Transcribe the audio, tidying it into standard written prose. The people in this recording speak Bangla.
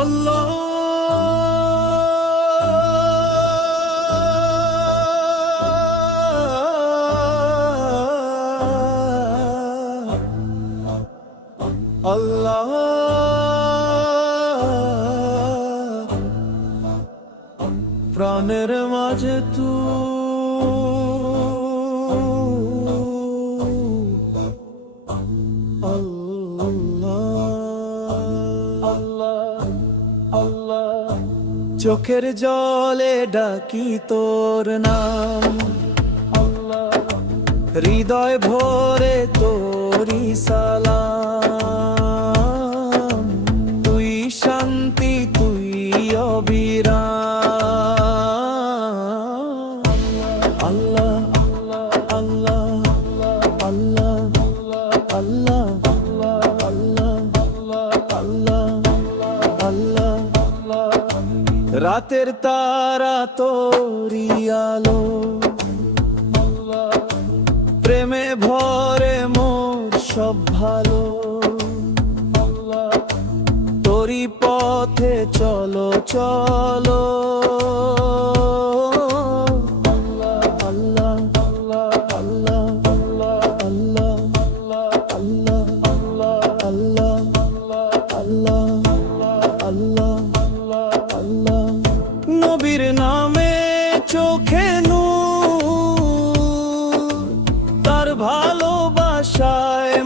আল্লাহ প্রাণের মাঝে চোখের জলে ডাকি তোর নাম, হৃদয় ভরে তোরি সালাম। তুই শান্তি, তুই অবিরাম। আল্লাহ আল্লাহ আল্লাহ আল্লাহ আল্লাহ আল্লাহ। রাতের তারা তোরি আলো, প্রেমে ভরে মোর সব ভালো। তোরি পথে চলো চলো। আল্লাহ আল্লাহ আল্লাহ আল্লাহ আল্লাহ আল্লাহ আল্লাহ আল্লাহ। নবীর নামে চোখে নূর, তার ভালোবাসায়